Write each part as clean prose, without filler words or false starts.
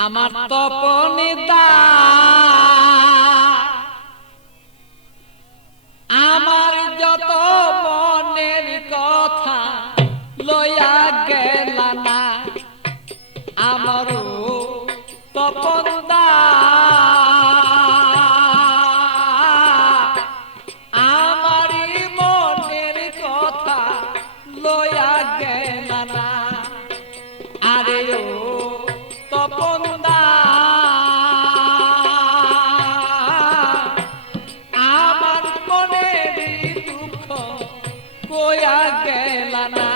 আমার তপনিতা আমার যত মনের কথা লইয়া গেল না আমারও তপনদা আমারই মনের কথা লইয়া গেল না আরে ও তপনদা আমার মনের দুঃখ কইয়া গেল না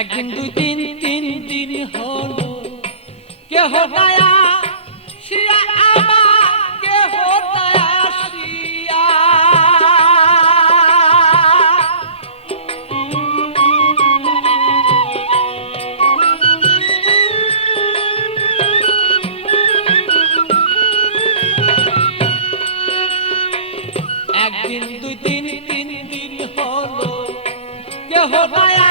একদিন দুই তিন তিন দিন হলো কেহ দয়া শিয়া আমার কেহ দয়া শিয়া একদিন দুই তিন তিন দিন হলো কেহ দয়া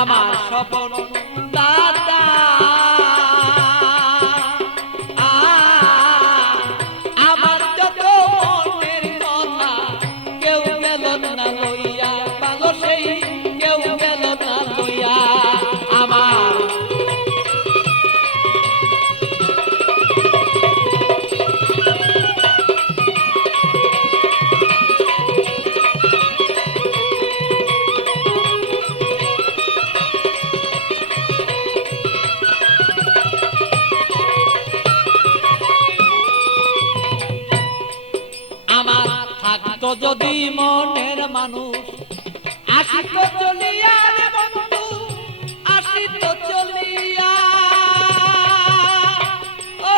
আমার সপন দাদা আমার যত মনের কথা কেউ গেল না লইয়া ভালো সেই কেউ গেল না লইয়া আমার থাকতো যদি মনের মানুষ আসিত চলিয়া রে বন্ধু আসিত চলিয়া ও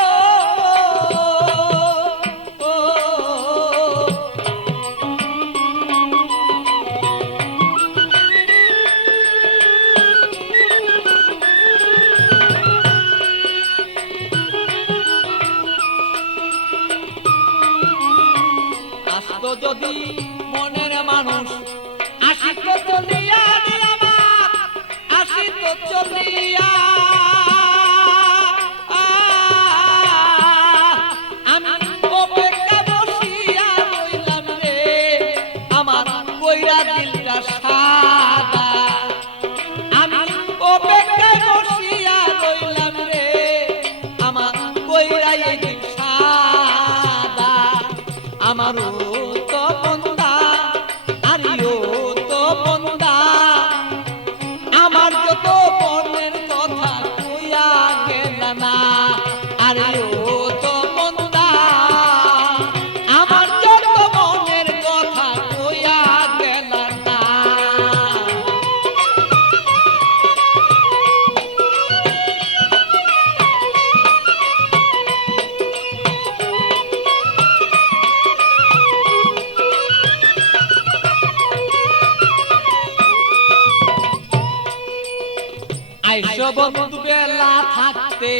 যদি মনের মানুষ আসিত চলিয়া আমার আসিত চলিয়া আমি অপেক্ষা বসিয়া রইলাম রে আমার কইরা দিলটা সাদা আমি অপেক্ষা বসিয়া রইলাম রে আমার কইরা এই দিল সাদা আমারও তপনদা আরিও তপনদা আমার যত মনের কথা কইয়া গেল না আরিও তপনদা আমার যত মনের কথা কইয়া গেল না আইসো বন্ধু বেলা থাকতে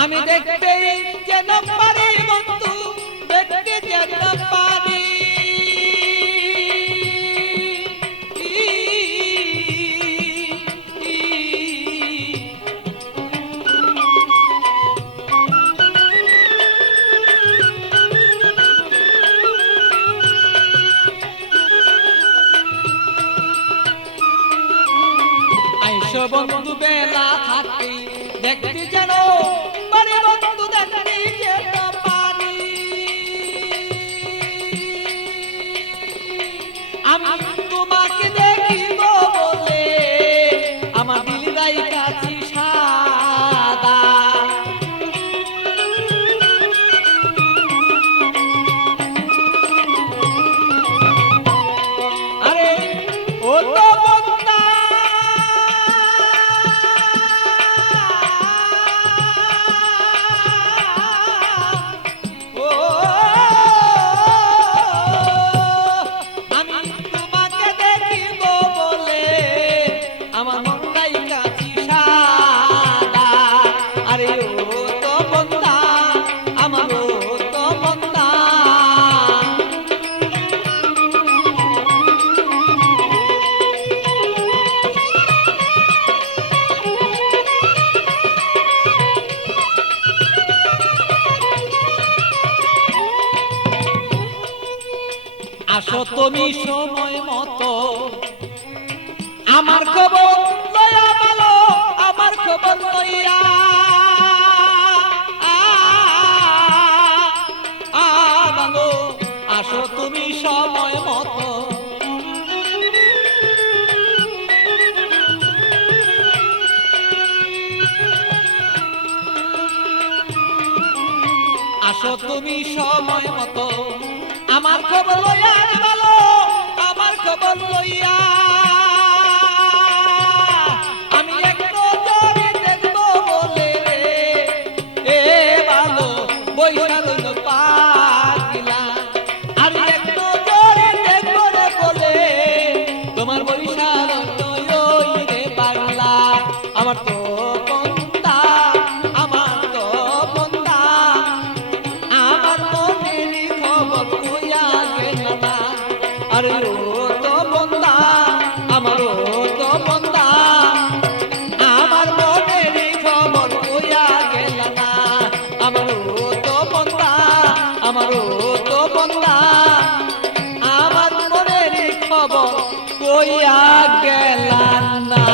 আমি দেখতে যেন পারি বন্ধু দেখতে যেন পারি আইসো বন্ধু বেলা থাকতে দেখতে যেন পারি বন্ধু দেখতে যেন পারি আমি তোমাকে দেখিব তুমি সময় মতো আমার খবর লইয়া ভালো, আমার খবর লইয়া ভালো, আসো তুমি সময় মতো। আসো তুমি সময় মতো আমার খবর লইয়া ভালো, আমার খবর লইয়া আমি এক নজরে দেখবো বলে এ ভালো বৈশা রইল পাগলা, আমি এক নজরে দেখবো রে বলে তোমার বৈশা রইল রে পাগলা। আমার তো বন্দা, আমার তো বন্দা, আমার মনের খবর কইয়া গেল না। আরে ও তো বন্দা, আমার ও তো বন্দা, আমার মনের খবর কইয়া গেল না। আমার ও তো বন্দা, আমার ও তো বন্দা, আমার মনের খবর কইয়া গেল না।